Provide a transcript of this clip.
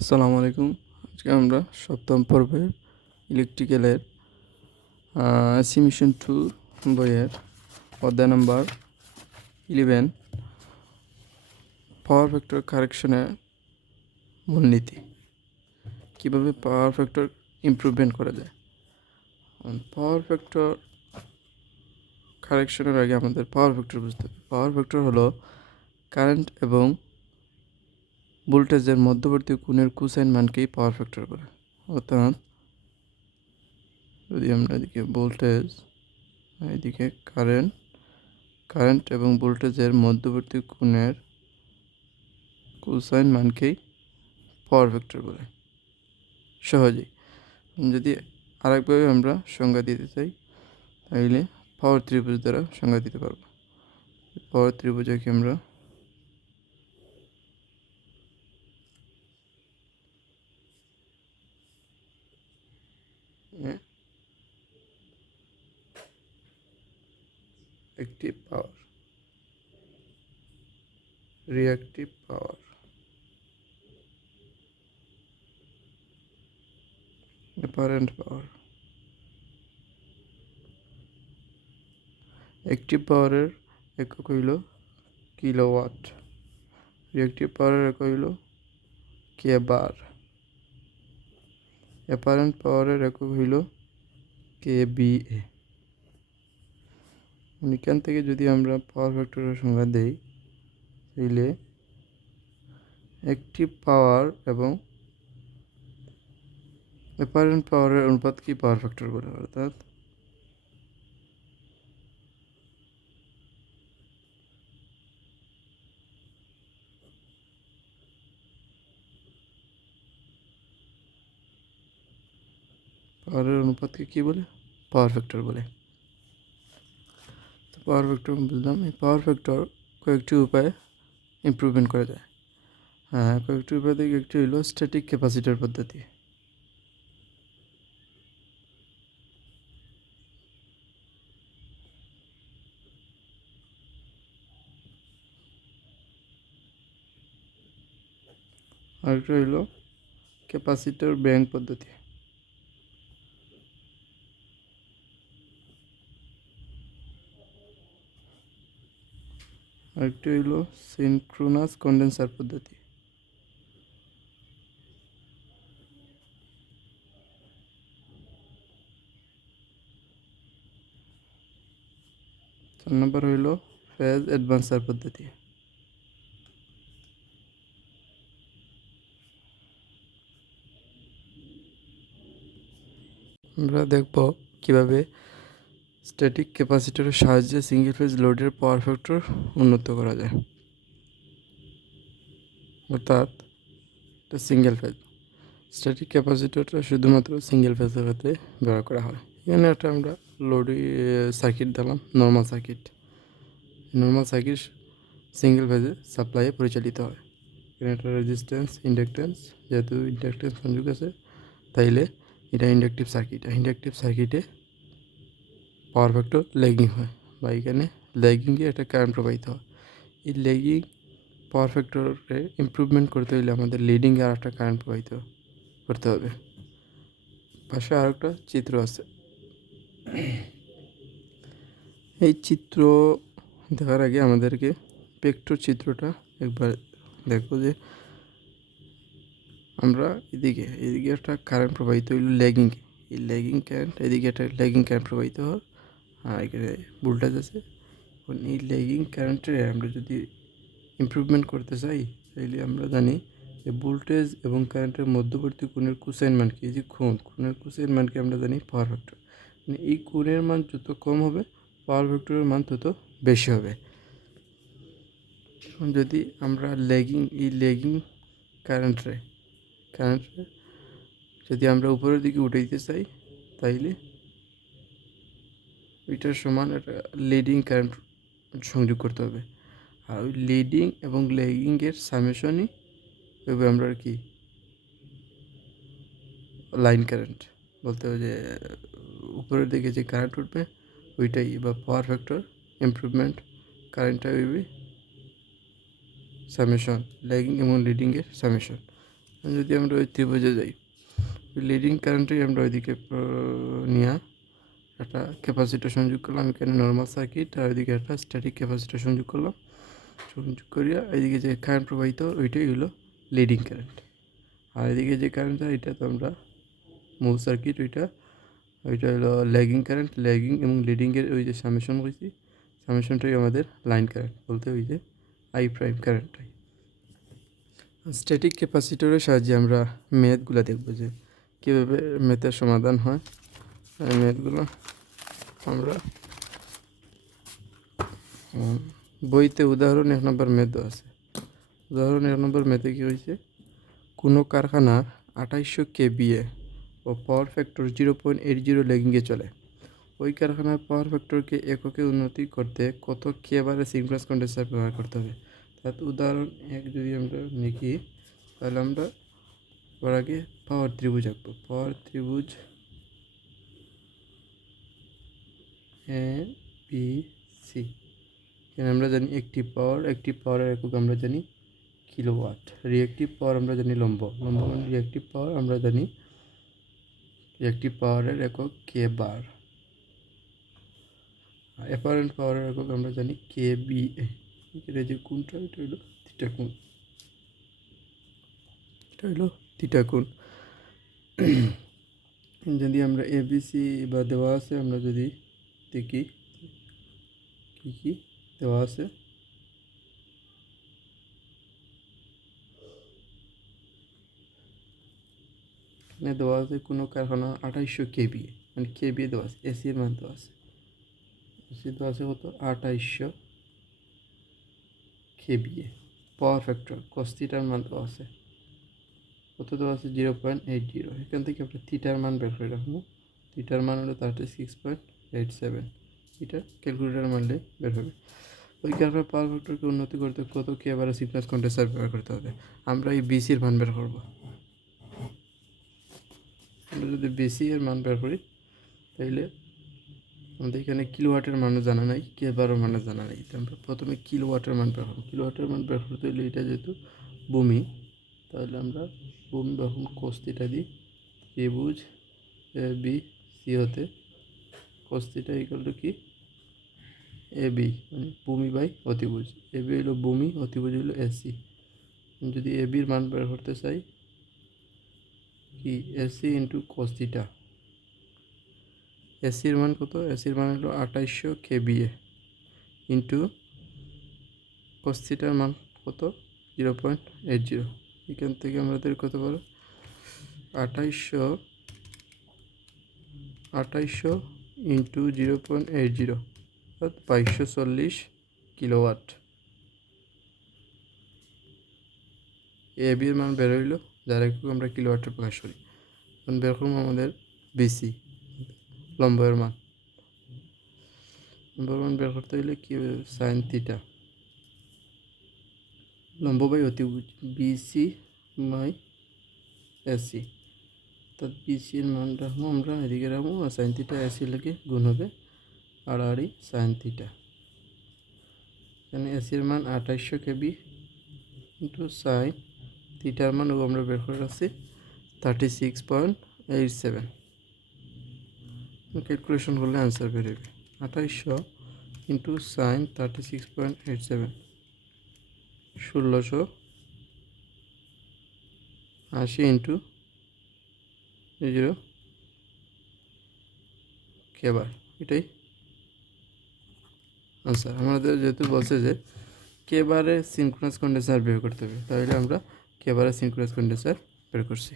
আসসালামু আলাইকুম। আজকে আমরা সপ্তম পর্বের ইলেকট্রিক্যালের এসি মিশন 2 বইয়ের অধ্যায় নাম্বার 11 পাওয়ার ফ্যাক্টর কারেকশনের মূলনীতি, কীভাবে পাওয়ার ফ্যাক্টর ইমপ্রুভমেন্ট করা যায়। পাওয়ার ফ্যাক্টর কারেকশনের আগে আমাদের পাওয়ার ফ্যাক্টর বুঝতে হবে। পাওয়ার ফ্যাক্টর হলো কারেন্ট এবং ভোল্টেজের মধ্যবর্তী কোণের কোসাইন মানকেই পাওয়ার ফ্যাক্টর বলে। অর্থাৎ যদি আমরা এদিকে ভোল্টেজ, এদিকে কারেন্ট এবং ভোল্টেজের মধ্যবর্তী কোণের কোসাইন মানকেই পাওয়ার ভেক্টর বলে সহজেই। যদি আরেকভাবে আমরা সংজ্ঞা দিতে চাই তাহলে পাওয়ার ত্রিভুজ দ্বারা সংজ্ঞা দিতে পারবো। পাওয়ার ত্রিভুজকে আমরা অ্যাক্টিভ পাওয়ার, রিঅ্যাক্টিভ পাওয়ার, অ্যাপারেন্ট পাওয়ার। অ্যাক্টিভ পাওয়ারের একক হইল কিলোওয়াট, রিঅ্যাক্টিভ পাওয়ারের একক হইল কেবার, অ্যাপারেন্ট পাওয়ারের একক হইল কেবিএ। এখান থেকে যদি আমরা পাওয়ার ফ্যাক্টরের সংজ্ঞা দেই তাহলে অ্যাক্টিভ পাওয়ার এবং অ্যাপারেন্ট পাওয়ারের অনুপাতকে পাওয়ার ফ্যাক্টর বলে। অর্থাৎ পাওয়ারের অনুপাতকে কী বলে? পাওয়ার ফ্যাক্টর বলে। তো পাওয়ার ফ্যাক্টর বুঝলাম। এই পাওয়ার ফ্যাক্টর কয়েকটি উপায়ে ইমপ্রুভমেন্ট করা যায়। কয়েকটি উপায় থেকে একটি হলো স্ট্যাটিক ক্যাপাসিটর পদ্ধতি। আরেকটা হলো ক্যাপাসিটর ব্যাংক পদ্ধতি। আরেকটি হলো সিনক্রোনাস কন্ডেন্সার পদ্ধতি। চার নম্বর হইল ফেজ অ্যাডভান্সার পদ্ধতি। আমরা দেখব কিভাবে স্ট্যাটিক ক্যাপাসিটরের সাহায্যে সিঙ্গেল ফেজ লোডের পাওয়ার ফ্যাক্টর উন্নত করা যায়। অর্থাৎ এটা সিঙ্গেল ফেজ। স্ট্যাটিক ক্যাপাসিটরটা শুধুমাত্র সিঙ্গেল ফেজের ক্ষেত্রে ব্যবহার করা হয়। এখানে একটা আমরা লোড সার্কিট দিলাম, নর্মাল সার্কিট সিঙ্গেল ফেজে সাপ্লাইয়ে পরিচালিত হয়। এখানে একটা রেজিস্ট্যান্স, ইন্ডাকটেন্স, যেহেতু ইন্ডাকটেন্স সংযোগ আছে তাইলে এটা ইন্ডাকটিভ সার্কিটে পাওয়ার ফ্যাক্টর ল্যাগিং হয়, বা এখানে ল্যাগিংয়ে একটা কারেন্ট প্রবাহিত হয়। এই ল্যাগিং পাওয়ার ফ্যাক্টরে ইমপ্রুভমেন্ট করতে হলে আমাদের লিডিংয়ে আর একটা কারেন্ট প্রবাহিত করতে হবে। পাশে আর একটা চিত্র আছে। এই চিত্র দেখার আগে আমাদেরকে ভেক্টর চিত্রটা একবার দেখো যে আমরা এদিকে একটা কারেন্ট প্রবাহিত হইল ল্যাগিং, এই ল্যাগিং কারেন্ট, এদিকে একটা ল্যাগিং কারেন্ট প্রবাহিত হয়, আর এখানে ভোল্টেজ আছে। এখন এই ল্যাগিং কারেন্টে আমরা যদি ইমপ্রুভমেন্ট করতে চাই তাহলে আমরা জানি যে ভোল্টেজ এবং কারেন্টের মধ্যবর্তী কোণের কোসাইন মানকে, এই যে কোণের কোসাইন মানকে আমরা জানি পাওয়ার ফ্যাক্টর। মানে এই কোণের মান যত কম হবে পাওয়ার ফ্যাক্টরের মান তত বেশি হবে। এখন যদি আমরা ল্যাগিং কারেন্টে যদি আমরা উপরের দিকে উঠে দিতে চাই তাইলে ওইটার সমান একটা লিডিং কারেন্ট সংযোগ করতে হবে। আর ওই লিডিং এবং ল্যাগিংয়ের সামেশনই হবে আমরা কি লাইন কারেন্ট বলতে হবে, যে উপরের দিকে যে কারেন্ট উঠবে ওইটাই, বা পাওয়ার ফ্যাক্টর ইমপ্রুভমেন্ট কারেন্টটা হইবে সামেশন, ল্যাগিং এবং লিডিংয়ের সামেশন। যদি আমরা ওই ত্রিভুজে যাই, লিডিং কারেন্টই আমরা ওইদিকে নিয়ে একটা ক্যাপাসিটর সংযোগ করলাম, এখানে নর্মাল সার্কিট, আর ওইদিকে একটা স্ট্যাটিক ক্যাপাসিটর সংযোগ করলাম। সংযোগ করিয়া এইদিকে যে কারেন্ট প্রবাহিত ওইটাই হলো লিডিং কারেন্ট, আর এদিকে যে কারেন্ট এটা তো আমরা মূল সার্কিট, ওইটা হলো ল্যাগিং কারেন্ট। ল্যাগিং এবং লিডিংয়ের ওই যে সামেশন হয়েছি, সামেশনটাই আমাদের লাইন কারেন্ট, বলতে ওই যে আই প্রাইম কারেন্টটাই। স্ট্যাটিক ক্যাপাসিটরের সাহায্যে আমরা ম্যাথগুলো দেখব যে কীভাবে ম্যাথের সমাধান হয়। ম্যাথগুলো আমরা বইতে উদাহরণ 1 নম্বর ম্যাথ দেওয়া আছে। উদাহরণ 1 নম্বর ম্যাথে কী হয়েছে, কোনো কারখানার 2800 KVA ও পাওয়ার ফ্যাক্টর 0.80 ল্যাগিংয়ে চলে। ওই কারখানার পাওয়ার ফ্যাক্টরকে এককে উন্নতি করতে কত কেবারে সিনক্রোনাস কন্ডেন্সার ব্যবহার করতে হবে। তাতে উদাহরণ 1 যদি আমরা লিখি, তাহলে আমরা ওর আগে পাওয়ার ত্রিভুজ আঁকবো। পাওয়ার ত্রিভুজ ABC, এখানে আমরা জানি একটি পাওয়ারের একক আমরা জানি কিলোওয়াট। রিঅ্যাক্টিভ পাওয়ার আমরা জানি লম্ব মানে রিঅ্যাক্টিভ পাওয়ার আমরা জানি রিঅ্যাক্টিভ পাওয়ারের একক কে বার। অ্যাপারেন্ট পাওয়ারের একক আমরা জানি KVA। এটা যে কোণটা, এটা হলো থিটা কোণ, এটা হলো থিটা কোণ। যদি আমরা ABC বা দেওয়া আছে, আমরা যদি দেখি কী কী দেওয়া আছে, এখানে দেওয়া আছে কোনো কারখানা 2800 KVA, মানে KVA দেওয়া আছে, এসি এর মান দেওয়া আছে, এসি দেওয়া আছে কত 2800 KVA। পাওয়ার ফ্যাক্টর cos থিটার মান দেওয়া আছে কত, দেওয়া আছে 0.80। এখান থেকে আমরা থিটার মান বের করে রাখবো। থিটার মান হলো 36.87। এটা ক্যালকুলেটার মারলে বের হবে। ওই কারণে পাওয়ার ফ্যাক্টরকে উন্নতি করতে কত কেবারে সিনক্রোনাস কন্ডেন্সার ব্যবহার করতে হবে। আমরা এই বিসির মান বের করবো। আমরা যদি বিসি এর মান বের করি, তাইলে আমাদের এখানে কিলোওয়াটের মানও জানা নাই, কেবারের মানও জানা নাই। আমরা প্রথমে কিলোওয়াটের মান বের করবো। কিলোওয়াটের মান বের করতে হলে এটা যেহেতু ভূমি, তাহলে আমরা ভূমি যখন cos থিটা দিই, ত্রিভুজ ABC হতে cos থিটা ইকুয়াল টু কি AB, মানে ভূমি বাই অতিভুজ। AB হলো ভূমি, অতিভুজ হলো এসি। যদি এবির মান বের করতে চাই, কি এসি ইন্টু cos থিটা। এসির মান কত, এসির মান হলো 2800 KVA ইন্টু cos থিটার মান কত 0.80। এখান থেকে আমাদের কত পারো 2800 ইন্টু 0.80 অর্থাৎ 2240 কিলোওয়াট। এবির মান বের হইল, যার একটু আমরা কিলোওয়াটে প্রকাশ করি। এখন বের করবো আমাদের বিসি লম্বের মান। লম্বের মান বের করতে হইলে কি সাইন থিটা, লম্ব বাই অতিভুজ বিসি বাই এসি। অর্থাৎ বিসির মান রাখবো আমরা এদিকে রাখবো, আর সাইন থিটা এসি লেগে গুণ হবে আড়াআড়ি সাইন থিটা। এখানে এসির মান 2800 কেবি ইন্টু সাইন থিটার মান আমরা বের করে রাখছি 36.87। ক্যালকুলেশন করলে অ্যান্সার বেরোবে 2800 ইন্টু সাইন 36.87 1680 ইন্টু 0 কেবার, এটাই আনসার। আমাদের যেহেতু বলছে যে কেবারে সিনক্রোনাস কন্ডেন্সার বের করতে হবে, তাহলে আমরা কেবারে সিনক্রোনাস কন্ডেন্সার বের করছি।